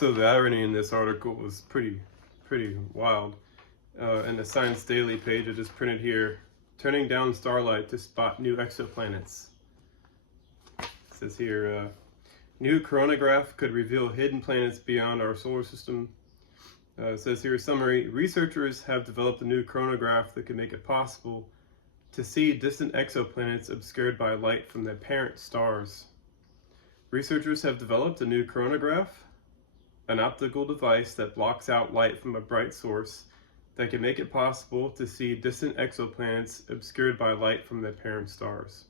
So the irony in this article was pretty wild. In the Science Daily page, I just printed here, turning down starlight to spot new exoplanets. It says here, new coronagraph could reveal hidden planets beyond our solar system. It says here, summary, researchers have developed a new coronagraph that can make it possible to see distant exoplanets obscured by light from their parent stars. Researchers have developed a new coronagraph, an optical device that blocks out light from a bright source that can make it possible to see distant exoplanets obscured by light from their parent stars.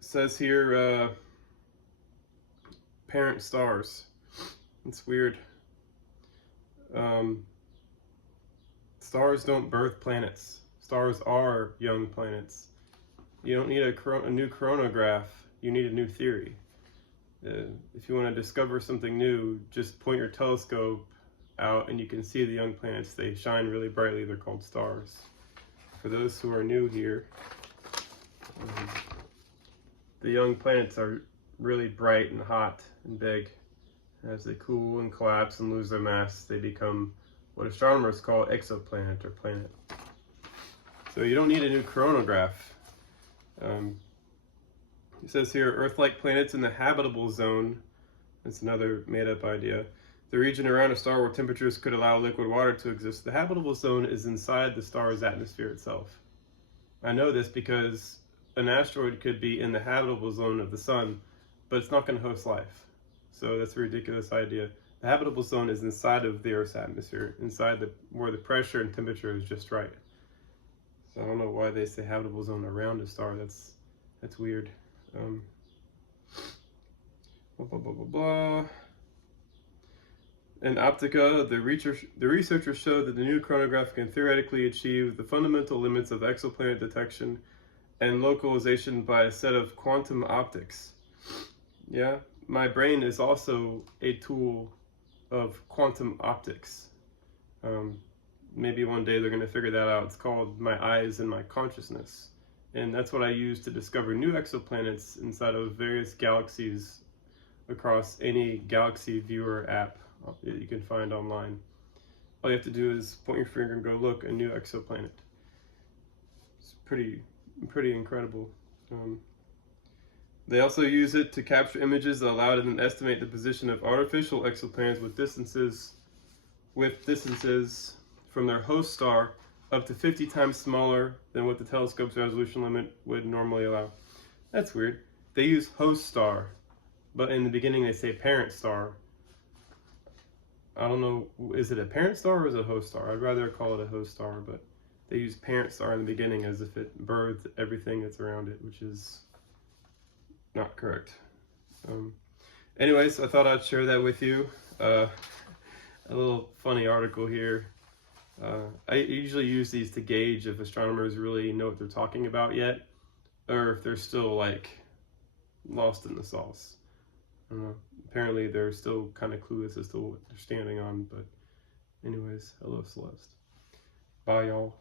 Says here, parent stars. It's weird. Stars don't birth planets. Stars are young planets. You don't need a new coronagraph. You need a new theory. If you want to discover something new, just point your telescope out and you can see the young planets. They shine really brightly. They're called stars. For those who are new here, the young planets are really bright and hot and big. As they cool and collapse and lose their mass, they become what astronomers call exoplanet or planet. So you don't need a new coronagraph. It says here, Earth-like planets in the habitable zone. That's another made-up idea. The region around a star where temperatures could allow liquid water to exist. The habitable zone is inside the star's atmosphere itself. I know this because an asteroid could be in the habitable zone of the sun, but it's not going to host life. So that's a ridiculous idea. The habitable zone is inside of the Earth's atmosphere, inside where the pressure and temperature is just right. So I don't know why they say habitable zone around a star. That's weird. Blah, blah, blah, blah, blah. In Optica, the researchers showed that the new coronagraph can theoretically achieve the fundamental limits of exoplanet detection and localization by a set of quantum optics. Yeah, my brain is also a tool of quantum optics. Maybe one day they're going to figure that out. It's called my eyes and my consciousness. And that's what I use to discover new exoplanets inside of various galaxies across any galaxy viewer app that you can find online. All you have to do is point your finger and go, look, a new exoplanet. It's pretty incredible. They also use it to capture images that allow them to estimate the position of artificial exoplanets with distances from their host star up to 50 times smaller than what the telescope's resolution limit would normally allow. That's weird. They use host star, but in the beginning they say parent star. I don't know, is it a parent star or is it a host star? I'd rather call it a host star, but they use parent star in the beginning as if it birthed everything that's around it, which is not correct. Anyways, I thought I'd share that with you. A little funny article here. I usually use these to gauge if astronomers really know what they're talking about yet, or if they're still like lost in the sauce. I don't know. Apparently they're still kind of clueless as to what they're standing on, but anyways, hello Celeste. Bye y'all.